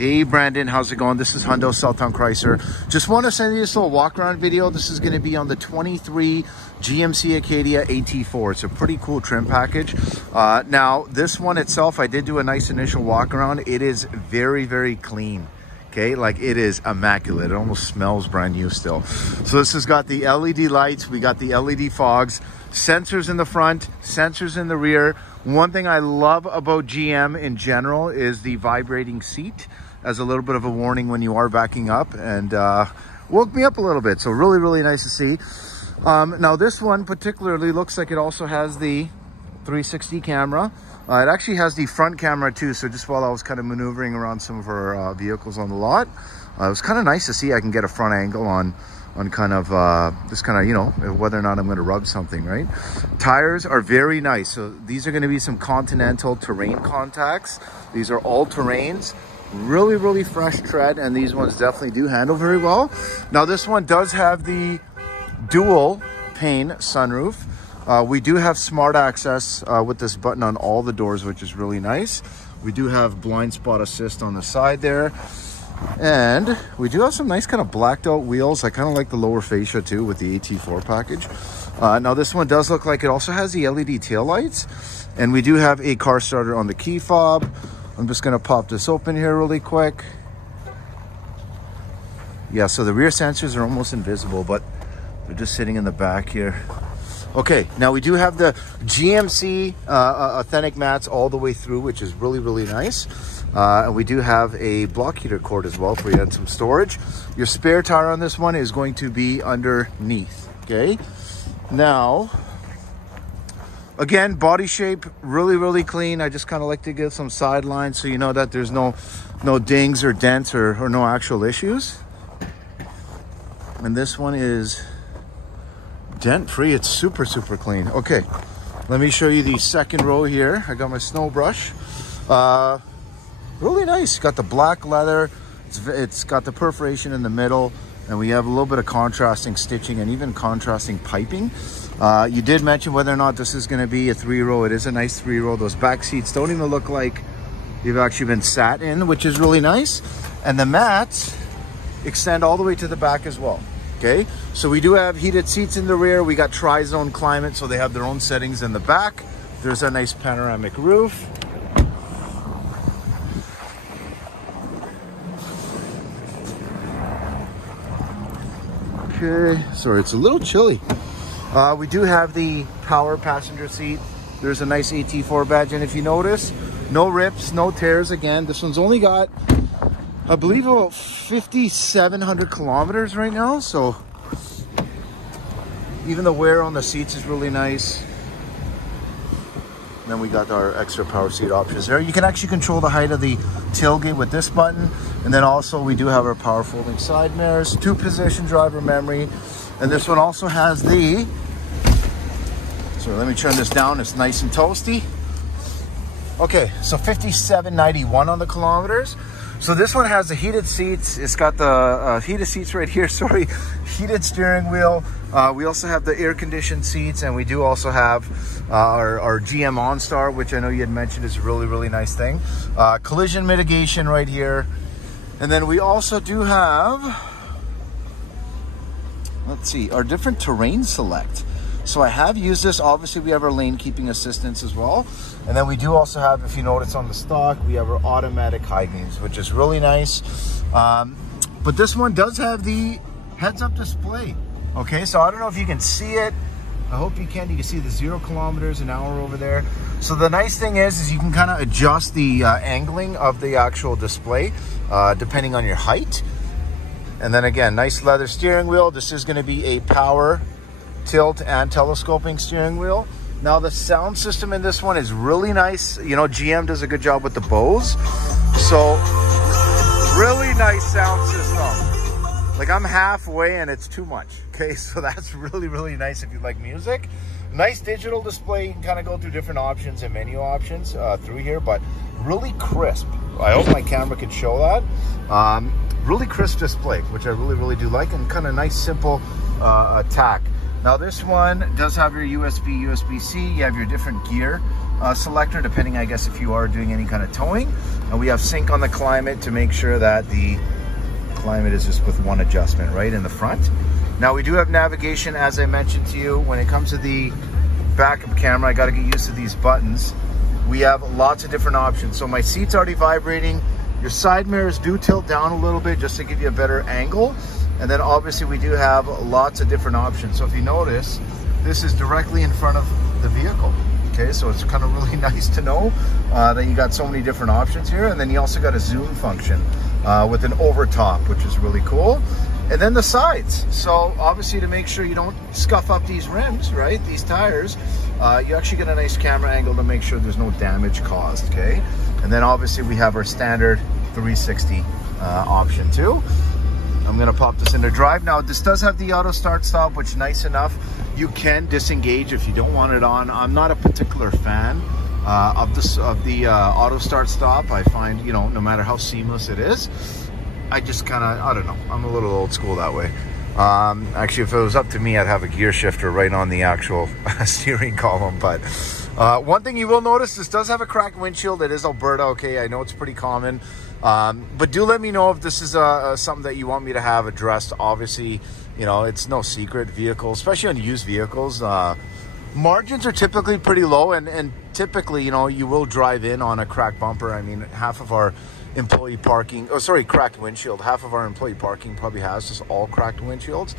Hey Brandon, how's it going? This is Hundo Southtown Chrysler. Just want to send you this little walk around video. This is going to be on the 23 GMC Acadia AT4. It's a pretty cool trim package. Now this one itself, I did do a nice initial walk around. It is very, very clean. Okay, like it is immaculate. It almost smells brand new still. So this has got the LED lights. We got the LED fogs, sensors in the front, sensors in the rear. One thing I love about GM in general is the vibrating seat as a little bit of a warning when you are backing up, and woke me up a little bit. So really, really nice to see. Now this one particularly looks like it also has the 360 camera. It actually has the front camera too. So just while I was kind of maneuvering around some of our vehicles on the lot, it was kind of nice to see I can get a front angle on kind of just kind of, you know, whether or not I'm going to rub something, right? Tires are very nice. So these are going to be some Continental terrain contacts. These are all terrains. Really, really fresh tread, and these ones definitely do handle very well. Now this one does have the dual pane sunroof. We do have smart access with this button on all the doors, which is really nice. We do have blind spot assist on the side there, and we do have some nice kind of blacked out wheels. I kind of like the lower fascia too with the AT4 package. Now this one does look like it also has the LED tail lights, and we do have a car starter on the key fob. I'm just going to pop this open here really quick. Yeah, so the rear sensors are almost invisible, but they're just sitting in the back here. Okay, now we do have the GMC authentic mats all the way through, which is really, really nice. And we do have a block heater cord as well for you and some storage. Your spare tire on this one is going to be underneath, okay? Now, again, body shape, really, really clean. I just kind of like to give some sidelines so you know that there's no dings or dents or no actual issues. And this one is dent-free. It's super, super clean. Okay, let me show you the second row here. I got my snow brush. Really nice. Got the black leather. It's got the perforation in the middle, and we have a little bit of contrasting stitching and even contrasting piping. You did mention whether or not this is going to be a 3-row. It is a nice 3-row. Those back seats don't even look like you've actually been sat in, which is really nice. And the mats extend all the way to the back as well. Okay, so we do have heated seats in the rear. We got tri-zone climate, so they have their own settings in the back. There's a nice panoramic roof. Okay, sorry, it's a little chilly. We do have the power passenger seat. There's a nice AT4 badge, and if you notice, no rips, no tears. Again, this one's only got, I believe, about 5,700 kilometers right now. So even the wear on the seats is really nice. And then we got our extra power seat options there. You can actually control the height of the tailgate with this button. And then also we do have our power folding side mirrors, 2-position driver memory. And this one also has the, so let me turn this down. It's nice and toasty. Okay, so 5,791 on the kilometers. So this one has the heated seats. It's got the heated seats right here, sorry. Heated steering wheel. We also have the air-conditioned seats, and we do also have our GM OnStar, which I know you had mentioned is a really, really nice thing. Collision mitigation right here. And then we also do have, let's see, our different terrain select. So I have used this. Obviously, we have our lane keeping assistance as well. And then we do also have, if you notice on the stock, we have our automatic high beams, which is really nice. But this one does have the heads-up display. Okay, so I don't know if you can see it. I hope you can. You can see the 0 kilometers an hour over there. So the nice thing is you can kind of adjust the angling of the actual display depending on your height. And then again, nice leather steering wheel. This is going to be a power tilt and telescoping steering wheel. Now the sound system in this one is really nice. You know, GM does a good job with the Bose. So really nice sound system. Like I'm halfway and it's too much. Okay, so that's really, really nice if you like music. Nice digital display. You can kind of go through different options and menu options through here, but really crisp. I hope my camera can show that. Really crisp display, which I really, really do like, and kind of nice, simple attack. Now this one does have your USB, USB-C. You have your different gear selector, depending, I guess, if you are doing any kind of towing. And we have sync on the climate to make sure that the climate is just with one adjustment right in the front. Now we do have navigation, as I mentioned to you. When it comes to the backup camera, I got to get used to these buttons. We have lots of different options. So my seat's already vibrating. Your side mirrors do tilt down a little bit just to give you a better angle. And then obviously we do have lots of different options. So if you notice, this is directly in front of the vehicle. Okay, so it's kind of really nice to know that you got so many different options here. And then you also got a zoom function with an overtop, which is really cool. And then the sides. So obviously to make sure you don't scuff up these rims, right? These tires, you actually get a nice camera angle to make sure there's no damage caused, okay? And then obviously we have our standard 360 option too. I'm gonna pop this into drive. Now this does have the auto start stop, which nice enough. You can disengage if you don't want it on. I'm not a particular fan of the auto start stop. I find, you know, no matter how seamless it is, I just kind of, I don't know, I'm a little old school that way. Actually, if it was up to me, I'd have a gear shifter right on the actual steering column. But one thing you will notice, this does have a cracked windshield. It is Alberta, okay? I know it's pretty common. But do let me know if this is something that you want me to have addressed. Obviously, you know, it's no secret. Vehicles, especially on used vehicles, margins are typically pretty low. And typically, you know, you will drive in on a cracked bumper. I mean, half of our employee parking, cracked windshield, half of our employee parking probably has just all cracked windshields.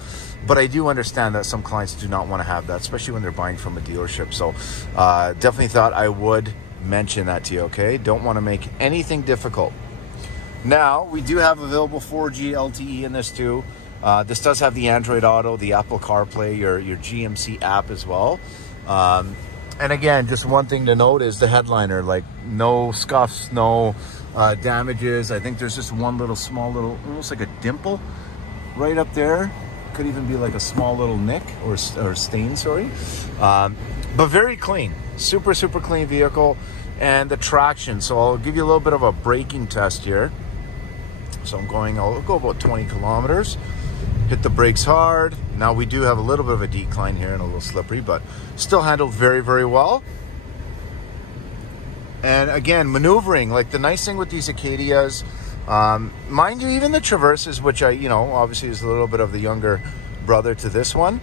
But I do understand that some clients do not want to have that, especially when they're buying from a dealership. So definitely thought I would mention that to you, okay? Don't want to make anything difficult. Now we do have available 4G LTE in this too. This does have the Android Auto, the Apple CarPlay, your GMC app as well. And again, just one thing to note is the headliner, like no scuffs, no damages. I think there's just one little small little, almost like a dimple right up there. Could even be like a small little nick or stain, sorry. But very clean, super clean vehicle. And the traction, so I'll give you a little bit of a braking test here. So I'll go about 20 kilometers, hit the brakes hard. Now we do have a little bit of a decline here and a little slippery, but still handled very well. And again, maneuvering, like the nice thing with these Acadias, mind you, even the Traverses, which you know, obviously is a little bit of the younger brother to this one,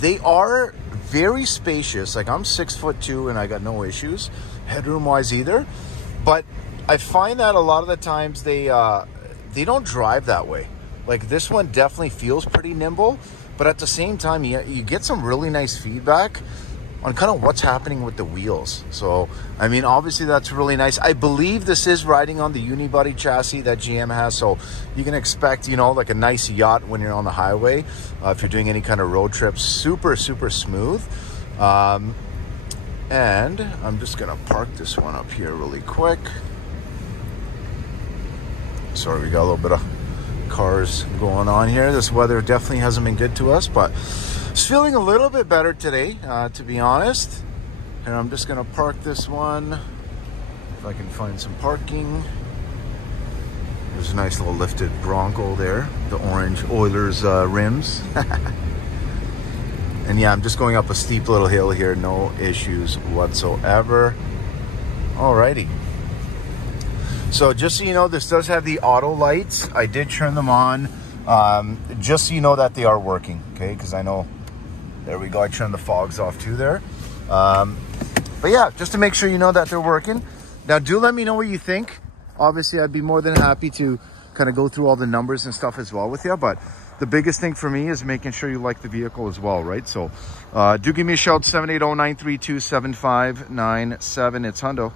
they are very spacious. Like I'm 6'2" and I got no issues headroom wise either. But I find that a lot of the times they don't drive that way. Like this one definitely feels pretty nimble, but at the same time, you get some really nice feedback on kind of what's happening with the wheels. So, I mean, obviously that's really nice. I believe this is riding on the unibody chassis that GM has. So you can expect, you know, like a nice yacht when you're on the highway. If you're doing any kind of road trips, super smooth. And I'm just gonna park this one up here really quick. Sorry, we got a little bit of cars going on here. This weather definitely hasn't been good to us, but it's feeling a little bit better today, to be honest. And I'm just gonna park this one, if I can find some parking. There's a nice little lifted Bronco there, the orange Oilers rims. And yeah, I'm just going up a steep little hill here, no issues whatsoever. Alrighty. So just so you know, this does have the auto lights. I did turn them on, just so you know that they are working, okay? Because I know, there we go, I turned the fogs off too there. But yeah, just to make sure you know that they're working. Now do let me know what you think. Obviously, I'd be more than happy to kind of go through all the numbers and stuff as well with you. But the biggest thing for me is making sure you like the vehicle as well, right? So do give me a shout, 780-932-7597. It's Hundo.